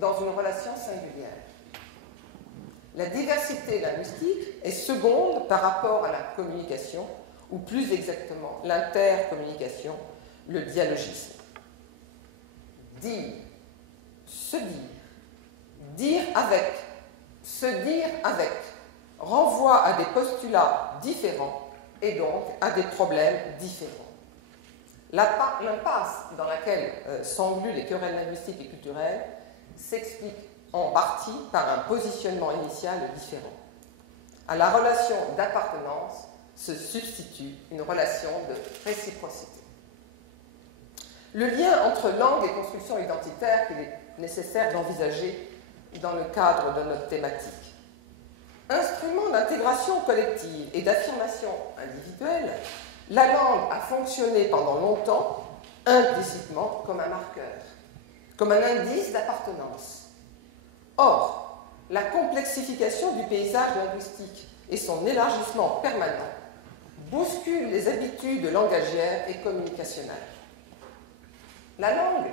dans une relation singulière. La diversité linguistique est seconde par rapport à la communication, ou plus exactement l'intercommunication, le dialogisme. Dire, se dire avec, se dire avec, renvoie à des postulats différents et donc à des problèmes différents. L'impasse dans laquelle s'engluent les querelles linguistiques et culturelles s'explique en partie par un positionnement initial différent. À la relation d'appartenance se substitue une relation de réciprocité. Le lien entre langue et construction identitaire qu'il est nécessaire d'envisager dans le cadre de notre thématique. Instrument d'intégration collective et d'affirmation individuelle, la langue a fonctionné pendant longtemps implicitement comme un marqueur, comme un indice d'appartenance. Or, la complexification du paysage linguistique et son élargissement permanent bousculent les habitudes langagières et communicationnelles. La langue,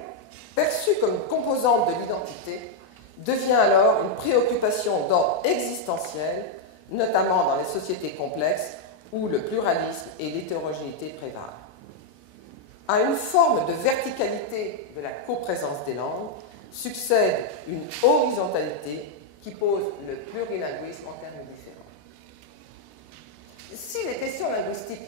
perçue comme composante de l'identité, devient alors une préoccupation d'ordre existentiel, notamment dans les sociétés complexes où le pluralisme et l'hétérogénéité prévalent. À une forme de verticalité de la coprésence des langues succède une horizontalité qui pose le plurilinguisme en termes différents. Si les questions linguistiques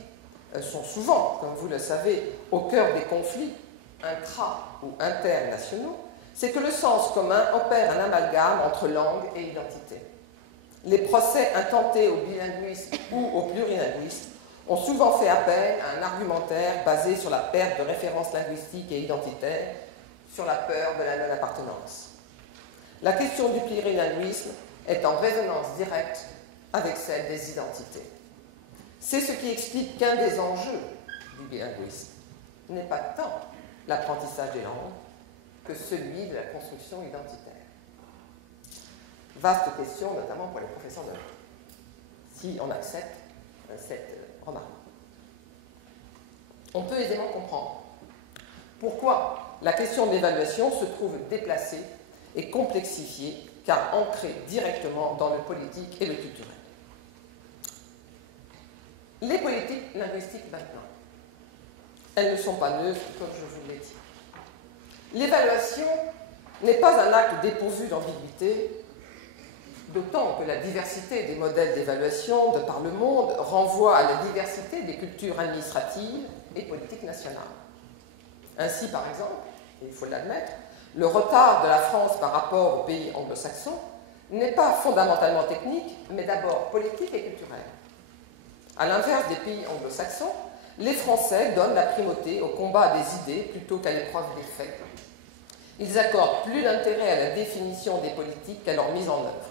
sont souvent, comme vous le savez, au cœur des conflits intra- ou internationaux, c'est que le sens commun opère un amalgame entre langue et identité. Les procès intentés au bilinguisme ou au plurilinguisme ont souvent fait appel à un argumentaire basé sur la perte de références linguistiques et identitaires, sur la peur de la non-appartenance. La question du plurilinguisme est en résonance directe avec celle des identités. C'est ce qui explique qu'un des enjeux du bilinguisme n'est pas tant l'apprentissage des langues que celui de la construction identitaire. Vaste question, notamment pour les professeurs de langue, si on accepte cette remarque. On peut aisément comprendre pourquoi la question de l'évaluation se trouve déplacée et complexifiée, car ancrée directement dans le politique et le culturel. Les politiques linguistiques maintenant, elles ne sont pas neutres, comme je vous l'ai dit. L'évaluation n'est pas un acte dépourvu d'ambiguïté, d'autant que la diversité des modèles d'évaluation de par le monde renvoie à la diversité des cultures administratives et politiques nationales. Ainsi, par exemple, il faut l'admettre, le retard de la France par rapport aux pays anglo-saxons n'est pas fondamentalement technique, mais d'abord politique et culturel. À l'inverse des pays anglo-saxons, les Français donnent la primauté au combat des idées plutôt qu'à l'épreuve des faits. Ils accordent plus d'intérêt à la définition des politiques qu'à leur mise en œuvre.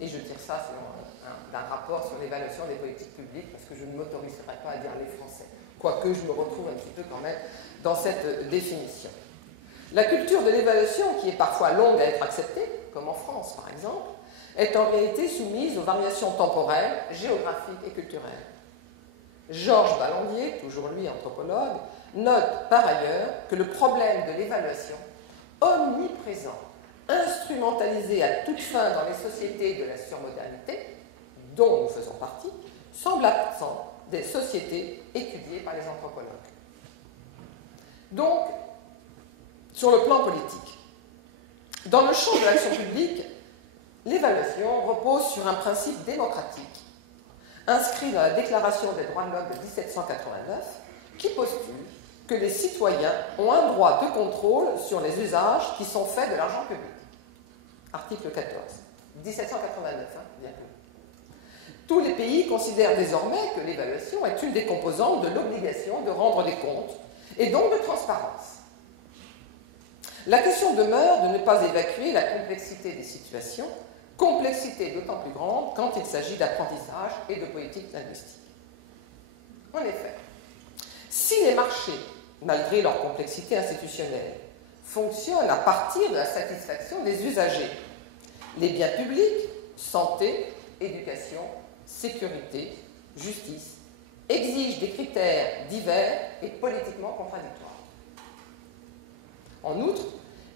Et je tire ça selon un rapport sur l'évaluation des politiques publiques, parce que je ne m'autoriserai pas à dire les Français, quoique je me retrouve un petit peu quand même dans cette définition. La culture de l'évaluation, qui est parfois longue à être acceptée, comme en France par exemple, est en réalité soumise aux variations temporelles, géographiques et culturelles. Georges Ballandier, toujours lui anthropologue, note par ailleurs que le problème de l'évaluation, omniprésent, instrumentalisé à toute fin dans les sociétés de la surmodernité, dont nous faisons partie, semble absent des sociétés étudiées par les anthropologues. Donc, sur le plan politique, dans le champ de l'action publique, l'évaluation repose sur un principe démocratique inscrit dans la Déclaration des droits de l'homme de 1789 qui postule que les citoyens ont un droit de contrôle sur les usages qui sont faits de l'argent public. Article 14. 1789, bien que. Tous les pays considèrent désormais que l'évaluation est une des composantes de l'obligation de rendre des comptes et donc de transparence. La question demeure de ne pas évacuer la complexité des situations, complexité d'autant plus grande quand il s'agit d'apprentissage et de politique linguistique. En effet, si les marchés, malgré leur complexité institutionnelle, fonctionnent à partir de la satisfaction des usagers, les biens publics, santé, éducation, sécurité, justice, exigent des critères divers et politiquement contradictoires. En outre,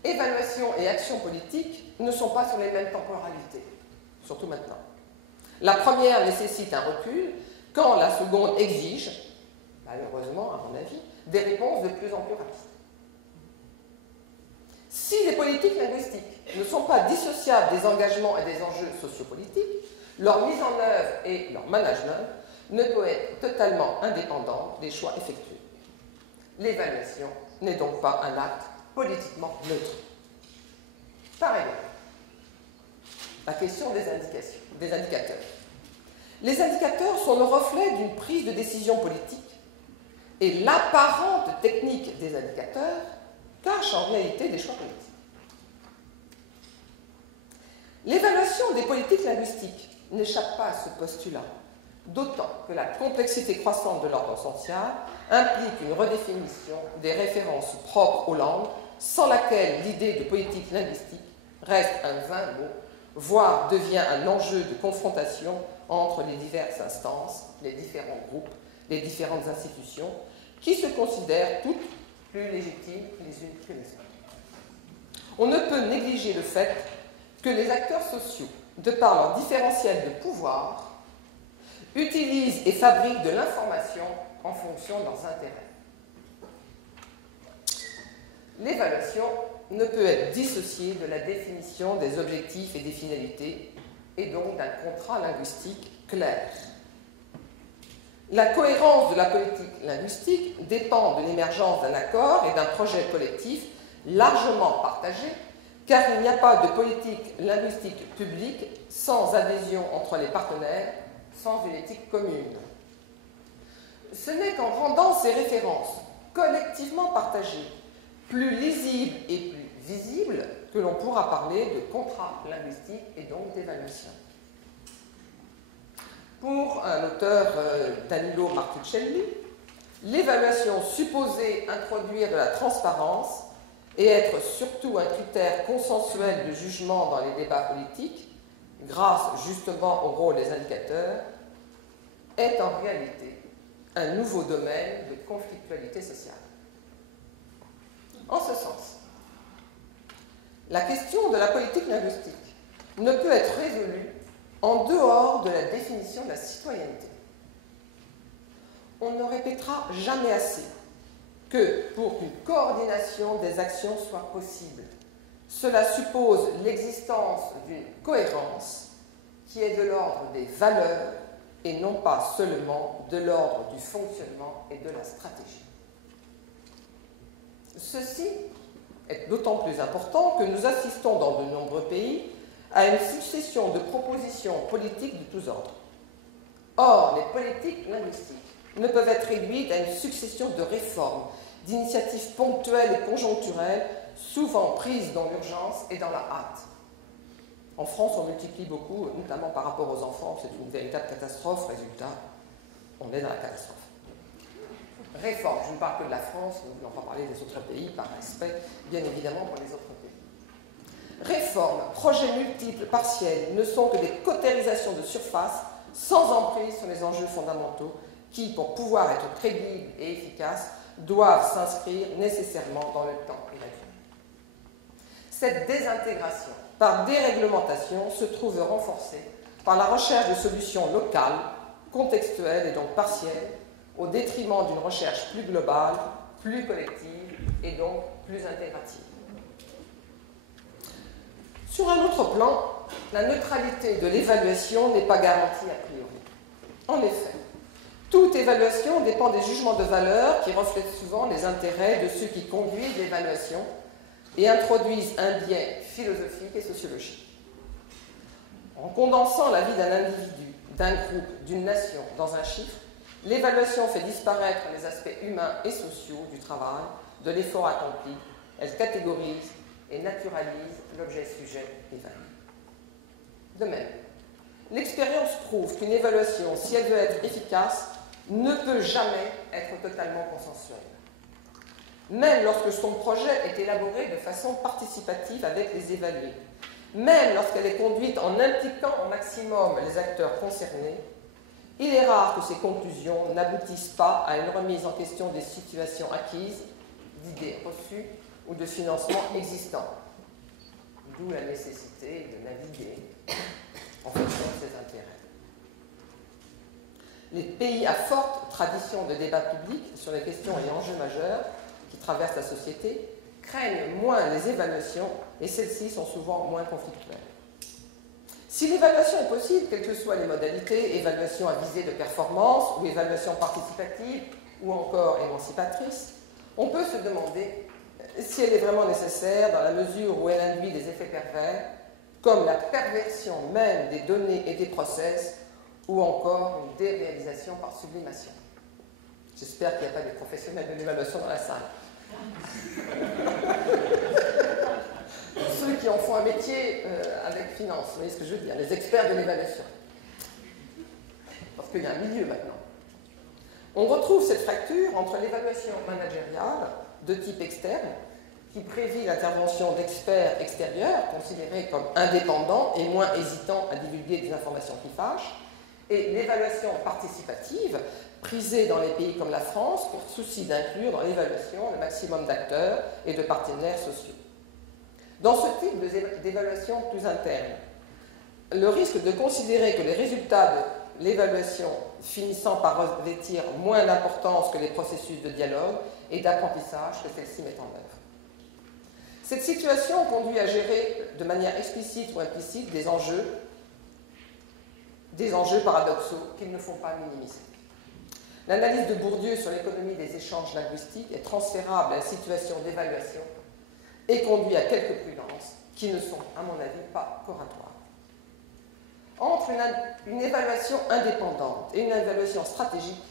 évaluation et action politique ne sont pas sur les mêmes temporalités, surtout maintenant. La première nécessite un recul, quand la seconde exige, malheureusement à mon avis, des réponses de plus en plus rapides. Si les politiques linguistiques ne sont pas dissociables des engagements et des enjeux sociopolitiques, leur mise en œuvre et leur management ne peut être totalement indépendant des choix effectués. L'évaluation n'est donc pas un acte politiquement neutre. Par ailleurs, la question des indicateurs. Les indicateurs sont le reflet d'une prise de décision politique et l'apparente technique des indicateurs cache en réalité des choix politiques. L'évaluation des politiques linguistiques n'échappe pas à ce postulat, d'autant que la complexité croissante de l'ordre social implique une redéfinition des références propres aux langues, sans laquelle l'idée de politique linguistique reste un vain mot, voire devient un enjeu de confrontation entre les diverses instances, les différents groupes, les différentes institutions, qui se considèrent toutes plus légitimes les unes que les autres. On ne peut négliger le fait que les acteurs sociaux, de par leur différentiel de pouvoir, utilisent et fabriquent de l'information en fonction de leurs intérêts. L'évaluation ne peut être dissociée de la définition des objectifs et des finalités, et donc d'un contrat linguistique clair. La cohérence de la politique linguistique dépend de l'émergence d'un accord et d'un projet collectif largement partagé, car il n'y a pas de politique linguistique publique sans adhésion entre les partenaires, sans une éthique commune. Ce n'est qu'en rendant ces références collectivement partagées, plus lisibles et plus visibles, que l'on pourra parler de contrat linguistique et donc d'évaluation. Pour un auteur, Danilo Martuccelli, l'évaluation supposait introduire de la transparence et être surtout un critère consensuel de jugement dans les débats politiques, grâce justement au rôle des indicateurs, est en réalité un nouveau domaine de conflictualité sociale. En ce sens, la question de la politique linguistique ne peut être résolue en dehors de la définition de la citoyenneté. On ne répétera jamais assez que pour qu'une coordination des actions soit possible, cela suppose l'existence d'une cohérence qui est de l'ordre des valeurs et non pas seulement de l'ordre du fonctionnement et de la stratégie. Ceci est d'autant plus important que nous assistons dans de nombreux pays à une succession de propositions politiques de tous ordres. Or, les politiques linguistiques ne peuvent être réduites à une succession de réformes, d'initiatives ponctuelles et conjoncturelles, souvent prises dans l'urgence et dans la hâte. En France, on multiplie beaucoup, notamment par rapport aux enfants, c'est une véritable catastrophe. Résultat, on est dans la catastrophe. Réforme, je ne parle que de la France, nous ne voulons pas parler des autres pays, par respect, bien évidemment, pour les autres pays. Réformes, projets multiples, partiels, ne sont que des cautérisations de surface, sans emprise sur les enjeux fondamentaux, qui, pour pouvoir être crédibles et efficaces, doivent s'inscrire nécessairement dans le temps et la durée. Cette désintégration par déréglementation se trouve renforcée par la recherche de solutions locales, contextuelles et donc partielles, au détriment d'une recherche plus globale, plus collective et donc plus intégrative. Sur un autre plan, la neutralité de l'évaluation n'est pas garantie a priori. En effet, toute évaluation dépend des jugements de valeur qui reflètent souvent les intérêts de ceux qui conduisent l'évaluation et introduisent un biais philosophique et sociologique. En condensant la vie d'un individu, d'un groupe, d'une nation dans un chiffre, l'évaluation fait disparaître les aspects humains et sociaux du travail, de l'effort accompli. Elle catégorise et naturalise l'objet-sujet évalué. De même, l'expérience prouve qu'une évaluation, si elle veut être efficace, ne peut jamais être totalement consensuelle. Même lorsque son projet est élaboré de façon participative avec les évalués, même lorsqu'elle est conduite en impliquant au maximum les acteurs concernés, il est rare que ces conclusions n'aboutissent pas à une remise en question des situations acquises, d'idées reçues ou de financement existants. D'où la nécessité de naviguer en fonction de ses intérêts. Les pays à forte tradition de débat public sur les questions et enjeux majeurs qui traversent la société craignent moins les évaluations et celles-ci sont souvent moins conflictuelles. Si l'évaluation est possible, quelles que soient les modalités, évaluation à visée de performance ou évaluation participative ou encore émancipatrice, on peut se demander si elle est vraiment nécessaire dans la mesure où elle induit des effets pervers, comme la perversion même des données et des process, ou encore une déréalisation par sublimation. J'espère qu'il n'y a pas des professionnels de l'évaluation dans la salle. Ceux qui en font un métier avec finance, vous voyez ce que je veux dire, les experts de l'évaluation. Parce qu'il y a un milieu maintenant. On retrouve cette fracture entre l'évaluation managériale de type externe, qui prévit l'intervention d'experts extérieurs, considérés comme indépendants et moins hésitants à divulguer des informations qui fâchent, et l'évaluation participative, prisée dans les pays comme la France, pour souci d'inclure dans l'évaluation le maximum d'acteurs et de partenaires sociaux. Dans ce type d'évaluation plus interne, le risque de considérer que les résultats de l'évaluation finissant par revêtir moins d'importance que les processus de dialogue et d'apprentissage que celle-ci met en œuvre. Cette situation conduit à gérer de manière explicite ou implicite des enjeux paradoxaux qu'il ne faut pas minimiser. L'analyse de Bourdieu sur l'économie des échanges linguistiques est transférable à la situation d'évaluation et conduit à quelques prudences qui ne sont, à mon avis, pas coratoires. Entre une évaluation indépendante et une évaluation stratégique,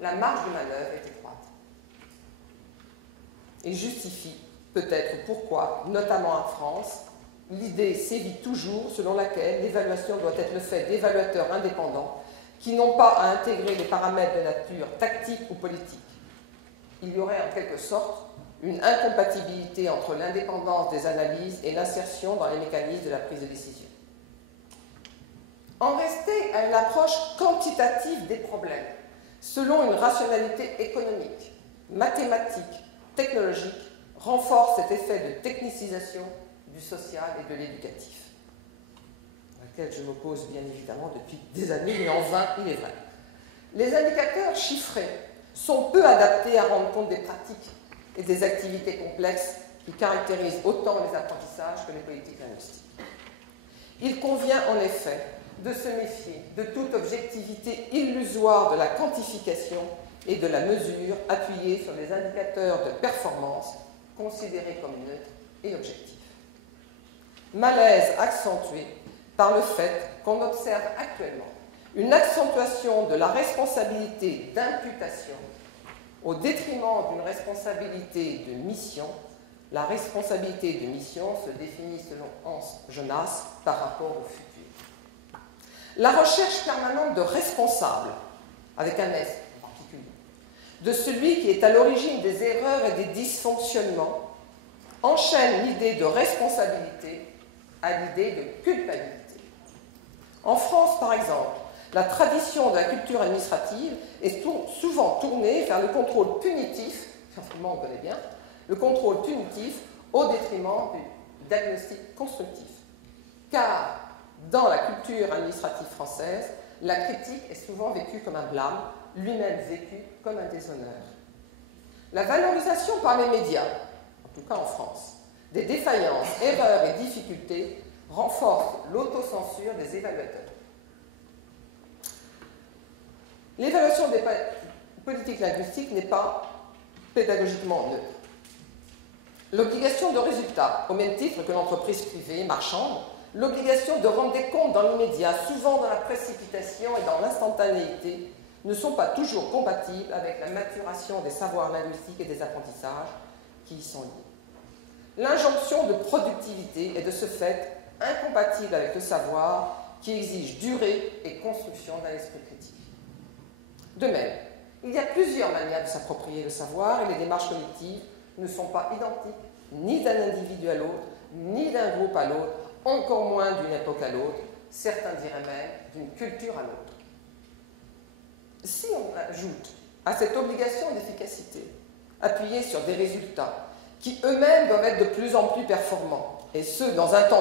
la marge de manœuvre est étroite et justifie peut-être pourquoi, notamment en France, l'idée sévit toujours selon laquelle l'évaluation doit être le fait d'évaluateurs indépendants qui n'ont pas à intégrer les paramètres de nature tactique ou politique. Il y aurait en quelque sorte une incompatibilité entre l'indépendance des analyses et l'insertion dans les mécanismes de la prise de décision. En rester à une approche quantitative des problèmes, selon une rationalité économique, mathématique, technologique, renforce cet effet de technicisation du social et de l'éducatif, à laquelle je m'oppose bien évidemment depuis des années, mais en vain, il est vrai. Les indicateurs chiffrés sont peu adaptés à rendre compte des pratiques et des activités complexes qui caractérisent autant les apprentissages que les politiques linguistiques. Il convient en effet de se méfier de toute objectivité illusoire de la quantification et de la mesure appuyée sur des indicateurs de performance considérés comme neutres et objectifs. Malaise accentué par le fait qu'on observe actuellement une accentuation de la responsabilité d'imputation au détriment d'une responsabilité de mission. La responsabilité de mission se définit selon Hans Jonas par rapport au futur. La recherche permanente de responsable, avec un S en particulier, de celui qui est à l'origine des erreurs et des dysfonctionnements, enchaîne l'idée de responsabilité à l'idée de culpabilité. En France, par exemple, la tradition de la culture administrative est souvent tournée vers le contrôle punitif, certainement on connaît bien, le contrôle punitif au détriment du diagnostic constructif. Car dans la culture administrative française, la critique est souvent vécue comme un blâme, lui-même vécu comme un déshonneur. La valorisation par les médias, en tout cas en France, des défaillances, erreurs et difficultés renforce l'autocensure des évaluateurs. L'évaluation des politiques linguistiques n'est pas pédagogiquement neutre. L'obligation de résultat, au même titre que l'entreprise privée, marchande, l'obligation de rendre des comptes dans l'immédiat, souvent dans la précipitation et dans l'instantanéité, ne sont pas toujours compatibles avec la maturation des savoirs linguistiques et des apprentissages qui y sont liés. L'injonction de productivité est de ce fait incompatible avec le savoir qui exige durée et construction d'un esprit critique. De même, il y a plusieurs manières de s'approprier le savoir et les démarches collectives ne sont pas identiques ni d'un individu à l'autre, ni d'un groupe à l'autre, encore moins d'une époque à l'autre, certains diraient même d'une culture à l'autre. Si on ajoute à cette obligation d'efficacité, appuyée sur des résultats qui eux-mêmes doivent être de plus en plus performants, et ce, dans un temps